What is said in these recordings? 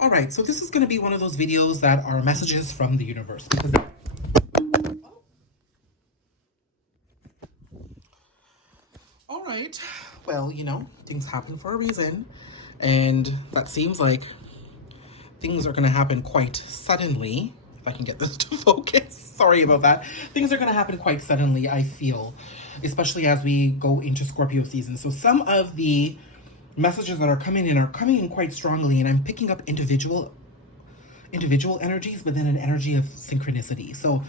All right, so this is going to be one of those videos that are messages from the universe. Because all right, well, you know, things happen for a reason. And that seems like things are going to happen quite suddenly. If I can get this to focus. Sorry about that. Things are going to happen quite suddenly, I feel. Especially as we go into Scorpio season. So some of the messages that are coming in quite strongly. And I'm picking up individual energies, but then an energy of synchronicity. So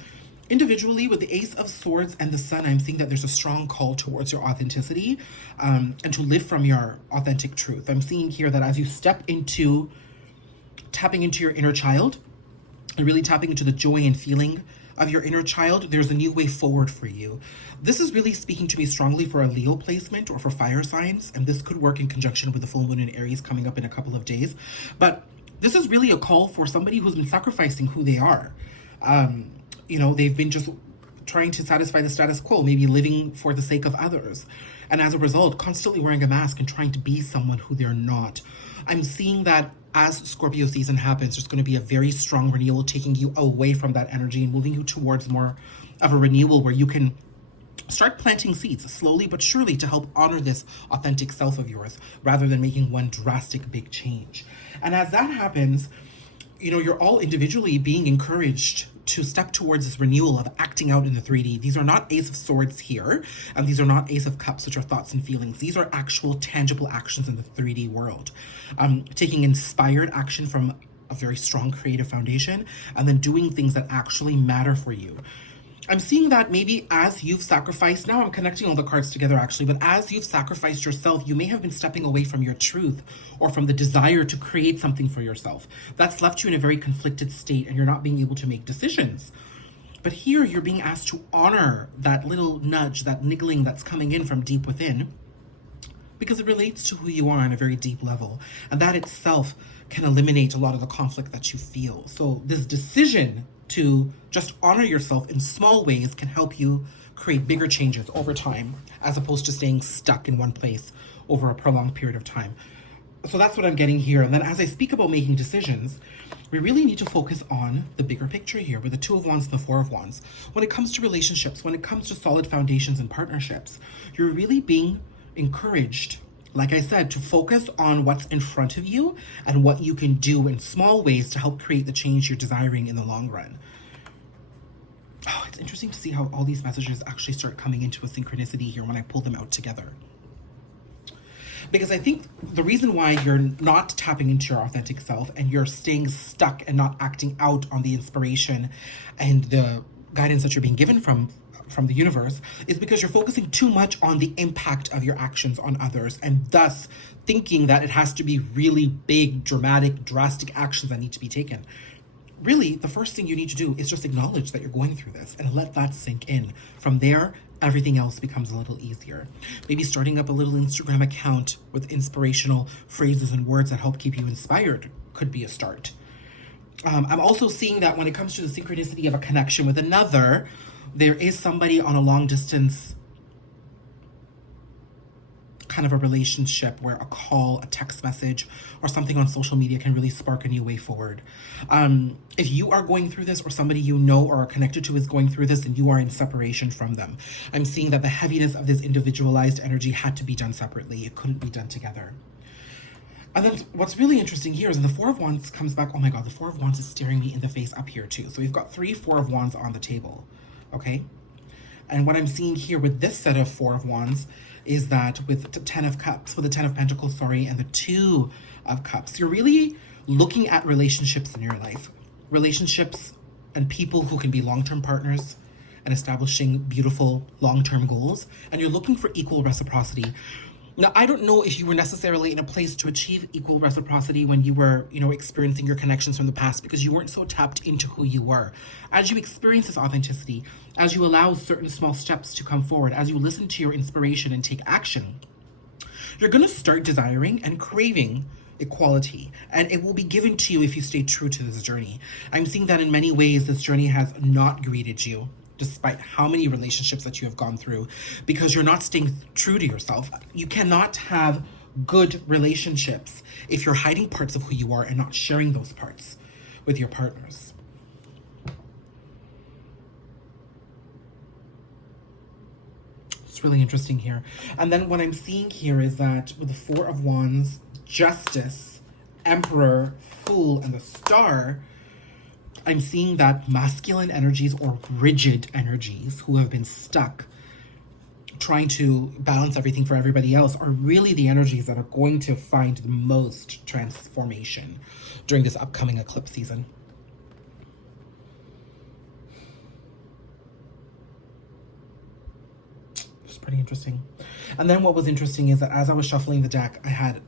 individually, with the Ace of Swords and the Sun, I'm seeing that there's a strong call towards your authenticity and to live from your authentic truth. I'm seeing here that as you step into tapping into your inner child and really tapping into the joy and feeling of your inner child, there's a new way forward for you. This is really speaking to me strongly for a Leo placement or for fire signs, and this could work in conjunction with the full moon in Aries coming up in a couple of days. But this is really a call for somebody who's been sacrificing who they are. You know, they've been just trying to satisfy the status quo, maybe living for the sake of others. And as a result, constantly wearing a mask and trying to be someone who they're not. I'm seeing that as Scorpio season happens, there's going to be a very strong renewal taking you away from that energy and moving you towards more of a renewal where you can start planting seeds slowly but surely to help honor this authentic self of yours rather than making one drastic big change. And as that happens, you know, you're all individually being encouraged to step towards this renewal of acting out in the 3D. These are not Ace of Swords here, and these are not Ace of Cups, which are thoughts and feelings. These are actual tangible actions in the 3D world. Taking inspired action from a very strong creative foundation, and then doing things that actually matter for you. I'm seeing that maybe as you've sacrificed, now I'm connecting all the cards together actually, but as you've sacrificed yourself, you may have been stepping away from your truth or from the desire to create something for yourself. That's left you in a very conflicted state and you're not being able to make decisions. But here you're being asked to honor that little nudge, that niggling that's coming in from deep within, because it relates to who you are on a very deep level. And that itself can eliminate a lot of the conflict that you feel. So this decision to just honor yourself in small ways can help you create bigger changes over time, as opposed to staying stuck in one place over a prolonged period of time. So that's what I'm getting here. And then as I speak about making decisions, we really need to focus on the bigger picture here with the Two of Wands and the Four of Wands. When it comes to relationships, when it comes to solid foundations and partnerships, you're really being encouraged, like I said, to focus on what's in front of you and what you can do in small ways to help create the change you're desiring in the long run. Oh, it's interesting to see how all these messages actually start coming into a synchronicity here when I pull them out together. Because I think the reason why you're not tapping into your authentic self and you're staying stuck and not acting out on the inspiration and the guidance that you're being given from the universe is because you're focusing too much on the impact of your actions on others, and thus thinking that it has to be really big, dramatic, drastic actions that need to be taken. Really, the first thing you need to do is just acknowledge that you're going through this and let that sink in. From there, everything else becomes a little easier. Maybe starting up a little Instagram account with inspirational phrases and words that help keep you inspired could be a start. I'm also seeing that when it comes to the synchronicity of a connection with another, there is somebody on a long distance kind of a relationship where a call, a text message, or something on social media can really spark a new way forward. If you are going through this, or somebody you know or are connected to is going through this, and you are in separation from them, I'm seeing that the heaviness of this individualized energy had to be done separately. It couldn't be done together. And then what's really interesting here is when the Four of Wands comes back, oh my God, the Four of Wands is staring me in the face up here too. So we've got 3 Four of Wands on the table, okay? And what I'm seeing here with this set of Four of Wands is that with the Ten of Cups, with the Ten of Pentacles, sorry, and the Two of Cups, you're really looking at relationships in your life. Relationships and people who can be long-term partners and establishing beautiful long-term goals. And you're looking for equal reciprocity. Now, I don't know if you were necessarily in a place to achieve equal reciprocity when you were, experiencing your connections from the past, because you weren't so tapped into who you were. As you experience this authenticity, as you allow certain small steps to come forward, as you listen to your inspiration and take action, you're going to start desiring and craving equality, and it will be given to you if you stay true to this journey. I'm seeing that in many ways, this journey has not greeted you, despite how many relationships that you have gone through, because you're not staying true to yourself. You cannot have good relationships if you're hiding parts of who you are and not sharing those parts with your partners. It's really interesting here. And then what I'm seeing here is that with the Four of Wands, Justice, Emperor, Fool, and the Star, I'm seeing that masculine energies or rigid energies who have been stuck trying to balance everything for everybody else are really the energies that are going to find the most transformation during this upcoming eclipse season. It's pretty interesting. And then what was interesting is that as I was shuffling the deck, I'm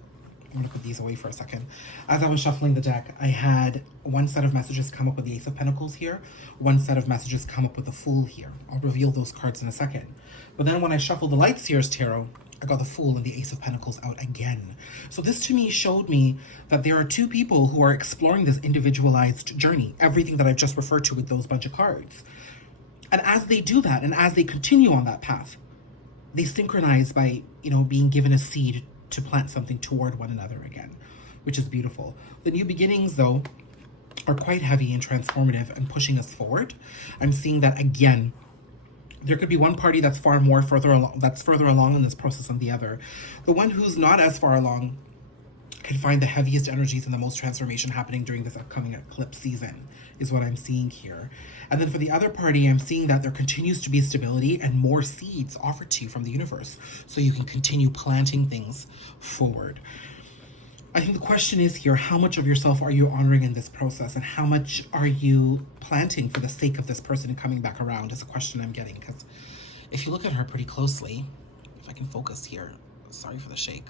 going to put these away for a second. As I was shuffling the deck, I had one set of messages come up with the Ace of Pentacles here, one set of messages come up with the Fool here. I'll reveal those cards in a second. But then when I shuffled the Light Seers Tarot, I got the Fool and the Ace of Pentacles out again. So this to me showed me that there are two people who are exploring this individualized journey, everything that I've just referred to with those bunch of cards. And as they do that, and as they continue on that path, they synchronize by, being given a seed to plant something toward one another again, which is beautiful. The new beginnings, though, are quite heavy and transformative and pushing us forward. I'm seeing that again. There could be one party that's further along in this process than the other. The one who's not as far along can find the heaviest energies and the most transformation happening during this upcoming eclipse season, is what I'm seeing here. And then for the other party, I'm seeing that there continues to be stability and more seeds offered to you from the universe, so you can continue planting things forward. I think the question is here, how much of yourself are you honoring in this process, and how much are you planting for the sake of this person coming back around is a question I'm getting. Because if you look at her pretty closely, if I can focus here, sorry for the shake.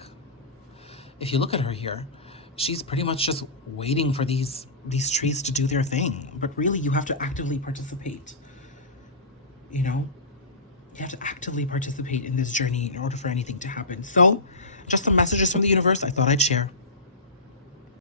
If you look at her here, she's pretty much just waiting for these trees to do their thing. But really, you have to actively participate. You have to actively participate in this journey in order for anything to happen. So, just some messages from the universe I thought I'd share.